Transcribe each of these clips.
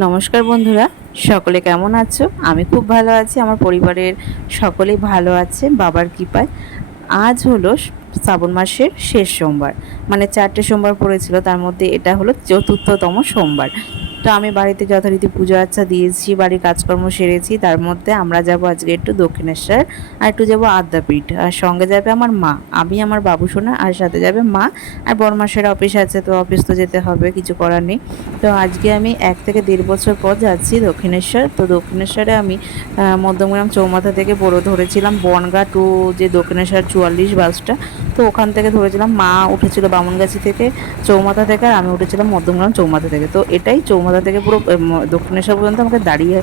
নমস্কার বন্ধুরা, সকলে কেমন আছো? আমি খুব ভালো আছি, আমার পরিবারের সকলেই ভালো আছে, বাবার কৃপায়। আজ হলো শ্রাবণ মাসের শেষ সোমবার মানে চারটে সোমবার পড়েছিল, তার মধ্যে এটা হলো চতুর্থতম সোমবার। তো আমি বাড়িতে যথারীতি পুজো আচ্ছা দিয়েছি, বাড়ির কাজকর্ম সেরেছি, তার মধ্যে আমরা যাব আজকে একটু দক্ষিণেশ্বর, আর একটু যাব আদ্যাপীঠ, আর সঙ্গে যাবে আমার মা, আমি আমার বাবু সোনা, আর সাথে যাবে মা, আর বড়মাসের অফিস আছে তো অফিস তো যেতে হবে, কিছু করার নেই। তো আজকে আমি এক থেকে দেড় বছর পর যাচ্ছি দক্ষিণেশ্বর, তো দক্ষিণেশ্বরে আমি মধ্যমগ্রাম চৌমাথা থেকে বড় ধরেছিলাম বনগা টু যে দক্ষিণেশ্বর চুয়াল্লিশ বাসটা তো ওখান থেকে ধরেছিলাম মা উঠেছিল বামনগাছি থেকে, চৌমাথা থেকে, আর আমি উঠেছিলাম মধ্যমগ্রাম চৌমাথা থেকে। তো এটাই চৌমাথা থেকে পুরো দক্ষিণেশ্বর পর্যন্ত আমাকে দাঁড়িয়ে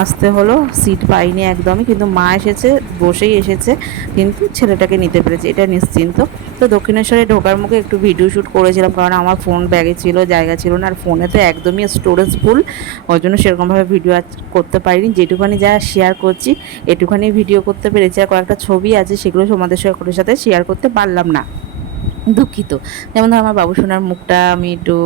আসতে হলো। সিট পাইনি একদমই, কিন্তু মা এসেছে, বসেই এসেছে, কিন্তু ছেলেটাকে নিতে পেরেছে, এটা নিশ্চিন্ত। তো দক্ষিণেশ্বরে ঢোকার মুখে একটু ভিডিও শ্যুট করেছিলাম, কারণ আমার ফোন ব্যাগে ছিল, জায়গা ছিল না, আর ফোনে তো একদমই স্টোরেজ ফুল ওই জন্য সেরকমভাবে ভিডিও করতে পারিনি যেটুখানি যা শেয়ার করছি এটুখানি ভিডিও করতে পেরেছি, আর কয়েকটা ছবি আছে, সেগুলো তোমাদের সকলের সাথে শেয়ার করতে পারলাম না। দুঃখিত। যেমন ধর আমার বাবুসোনার মুখটা আমি একটু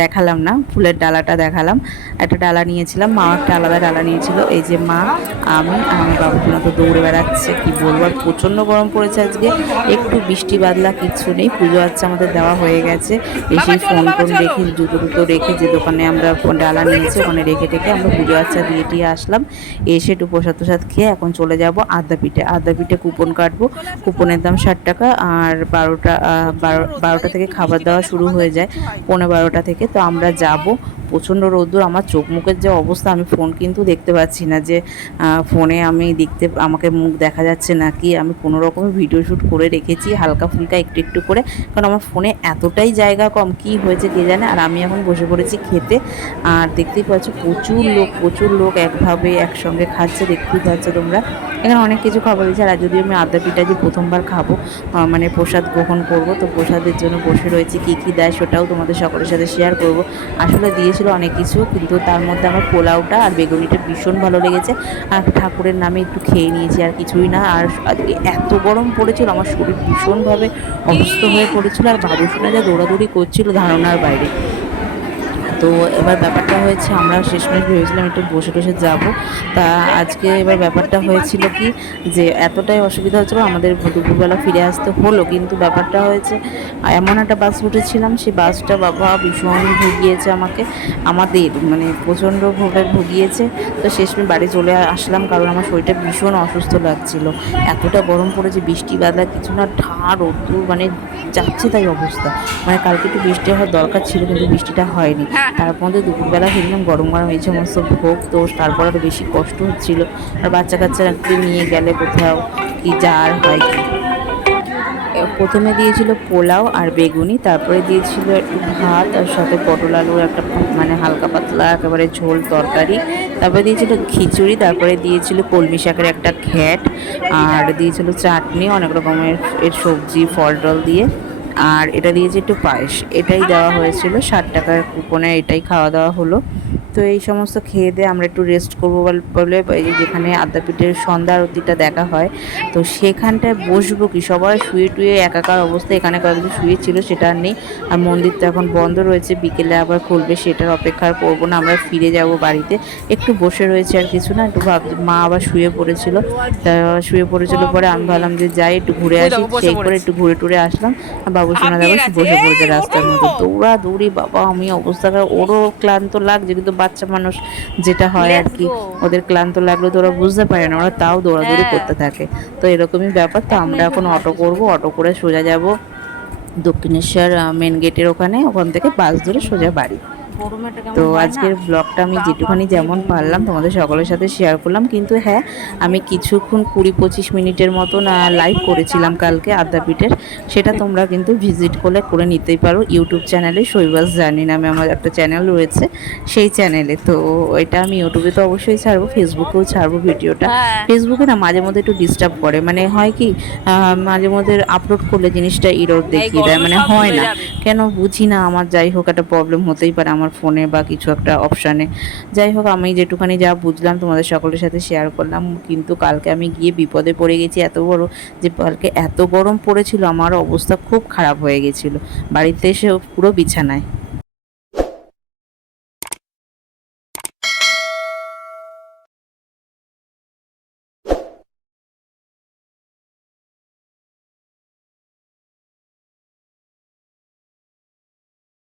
দেখালাম না ফুলের ডালাটা দেখালাম। একটা ডালা নিয়েছিলাম মা একটা আলাদা ডালা নিয়েছিল। এই যে মা আমি আর আমার বাবুসোনা তো দৌড়ে বেড়াচ্ছে কি বলব? আর প্রচণ্ড গরম পড়েছে আজকে। একটু বৃষ্টি বাদলা কিচ্ছু নেই পুজো আচ্ছা আমাদের দেওয়া হয়ে গেছে। এসে ফোন টোন রেখে জুতো টুতো রেখে যে দোকানে আমরা ডালা নিয়েছি ওখানে রেখে টেখে আমরা পুজো আচ্ছা দিয়ে টিয়ে আসলাম। এসে একটু প্রসাদ প্রসাদ খেয়ে এখন চলে যাব আদ্যাপীঠে। আদ্যাপীঠে কুপন কাটবো। কুপনের দাম ষাট টাকা আর বারোটা বারোটা থেকে খাবার দাওয়া শুরু হয়ে যায়। পনেরো বারোটা থেকে। তো আমরা যাব প্রচণ্ড রোদ্দুর, আমার চোখ মুখের যে অবস্থা, আমি ফোন কিন্তু দেখতে পাচ্ছি না যে ফোনে আমি দেখতে, আমাকে মুখ দেখা যাচ্ছে না কি আমি কোনো রকমের ভিডিও শ্যুট করে রেখেছি, হালকা ফুলকা একটু একটু করে, কারণ আমার ফোনে এতটাই জায়গা কম, কি হয়েছে কে জানে? আর আমি এখন বসে পড়েছি খেতে, আর দেখতেই পাচ্ছ প্রচুর লোক প্রচুর লোক একভাবে একসঙ্গে খাচ্ছে, দেখতেই পাচ্ছ তোমরা। এখানে অনেক কিছু খাবার দিয়েছে আর যদিও আমি আদা পিঠা যে প্রথমবার খাব মানে প্রসাদ গ্রহণ করব, তো প্রসাদের জন্য বসে রয়েছি, কী কী দেয় সেটাও তোমাদের সকলের সাথে শেয়ার করব। আসলে দিয়েছিল অনেক কিছু, কিন্তু তার মধ্যে আমার পোলাওটা আর বেগুনিটা ভীষণ ভালো লেগেছে। আর ঠাকুরের নামে একটু খেয়ে নিয়েছি আর কিছুই না। আর আজকে এত গরম পড়েছিল, আমার শরীর ভীষণভাবে অসুস্থ হয়ে পড়েছিল। আর বাবু শোনা যা দৌড়াদৌড়ি করছিল ধারণার বাইরে। তো এবার ব্যাপারটা হয়েছে আমরা শেষমেশ ভেবেছিলাম একটু বসে টসে যাব। তা আজকে এবার ব্যাপারটা হয়েছিল কি যে, এতটাই অসুবিধা হচ্ছিল, আমাদের দুপুরবেলা ফিরে আসতে হলো। কিন্তু ব্যাপারটা হয়েছে, এমন একটা বাস উঠেছিলাম সেই বাসটা বাবা ভীষণ ভুগিয়েছে আমাকে। আমাদের মানে প্রচণ্ডভাবে ভুগিয়েছে। তো শেষমেশ বাড়ি চলে আসলাম, কারণ আমার শরীরটা ভীষণ অসুস্থ লাগছিল। এতটা গরম পড়েছে, বৃষ্টি বাদলা কিছু না ঠাড় রোদ্দুর মানে যাচ্ছে তাই অবস্থা। মানে কালকে একটু বৃষ্টি হওয়ার দরকার ছিল, কিন্তু বৃষ্টিটা হয়নি। তার মধ্যে দুপুরবেলা ফিরলাম গরম গরম এই সমস্ত ভোগ তো তারপর আরও বেশি কষ্ট হচ্ছিল। আর বাচ্চা কাচ্চারা একটু নিয়ে গেলে কোথাও কি যা আর হয় কি? প্রথমে দিয়েছিল পোলাও আর বেগুনি, তারপরে দিয়েছিল একটু ভাত, আর সাথে পটল আলুর একটা মানে হালকা পাতলা একেবারে ঝোল তরকারি। তারপরে দিয়েছিল খিচুড়ি, তারপরে দিয়েছিল কলমি শাকের একটা ঘ্যাট, আর দিয়েছিল চাটনি, অনেক রকমের এর সবজি, ফল টল দিয়ে। আর এটা দিয়েছে একটু পায়েস, এটাই দেওয়া হয়েছিল, ষাট টাকার কুপনে এটাই খাওয়া দাওয়া হলো। তো এই সমস্ত খেয়ে দিয়ে আমরা একটু রেস্ট করব বল- যেখানে আদ্যাপীঠের সন্ধ্যা আরতিটা দেখা হয় তো সেখানটায় বসবো কি? সবাই শুয়ে টুয়ে একাকার অবস্থা এখানে কয়েকজন শুয়ে ছিল সেটা আর নেই। আর মন্দির তো এখন বন্ধ রয়েছে বিকেলে আবার খুলবে সেটার অপেক্ষা করব না আমরা ফিরে যাব বাড়িতে। একটু বসে রয়েছে আর কিছু না একটু ভাব মা আবার শুয়ে পড়েছিল। তা শুয়ে পড়েছিল পরে আমি ভাবলাম যে যাই একটু ঘুরে আসি সেই করে একটু ঘুরে টুরে আসলাম। আর বাবু শোনা হাঁপিয়ে যাবে বসে পড়েছে রাস্তার মধ্যে। দৌড়া দৌড়ি বাবা আমি অবস্থা খারাপ। ওরও ক্লান্ত লাগছে কিন্তু বাচ্চা মানুষ যেটা হয় আর কি ওদের ক্লান্ত লাগল তো ওরা বুঝতে পারে না ওরা তাও দৌড়াদৌড়ি হ্যাঁ। করতে থাকে। তো এরকমই ব্যাপার তো আমরা এখন অটো করব অটো করে সোজা যাব দক্ষিণেশ্বর মেন গেটের ওখানে ওখান থেকে বাস ধরে সোজা বাড়ি। তো আজকের ব্লগটা আমি যেটুখানি যেমন পারলাম তোমাদের সকলের সাথে শেয়ার করলাম। কিন্তু হ্যাঁ আমি কিছুক্ষণ কুড়ি পঁচিশ মিনিটের মতন লাইভ করেছিলাম কালকে আদ্যাপীঠের সেটা তোমরা কিন্তু ভিজিট করলে করে নিতেই পারো ইউটিউব চ্যানেলে শৈবাস জানি নামে আমার একটা চ্যানেল রয়েছে সেই চ্যানেলে তো এটা আমি ইউটিউবে তো অবশ্যই ছাড়বো ফেসবুকেও ছাড়বো ভিডিওটা। হ্যাঁ। ফেসবুকে না মাঝে মধ্যে একটু ডিস্টার্ব করে। মানে হয় কি মাঝে মধ্যে আপলোড করলে জিনিসটা ইরোর দেখিয়ে দেয়। মানে হয় না। কেন বুঝি না আমার যাই হোক একটা প্রবলেম হতেই পারে আমার ফোনে বা কিছু একটা অপশানে যাই হোক, আমি যেটুখানি যা বুঝলাম তোমাদের সকলের সাথে শেয়ার করলাম, কিন্তু কালকে আমি গিয়ে বিপদে পড়ে গেছি এত বড়, যে কালকে এত গরম পড়েছিল, আমার অবস্থা খুব খারাপ হয়ে গেছিল। বাড়িতে এসে পুরো বিছানায়।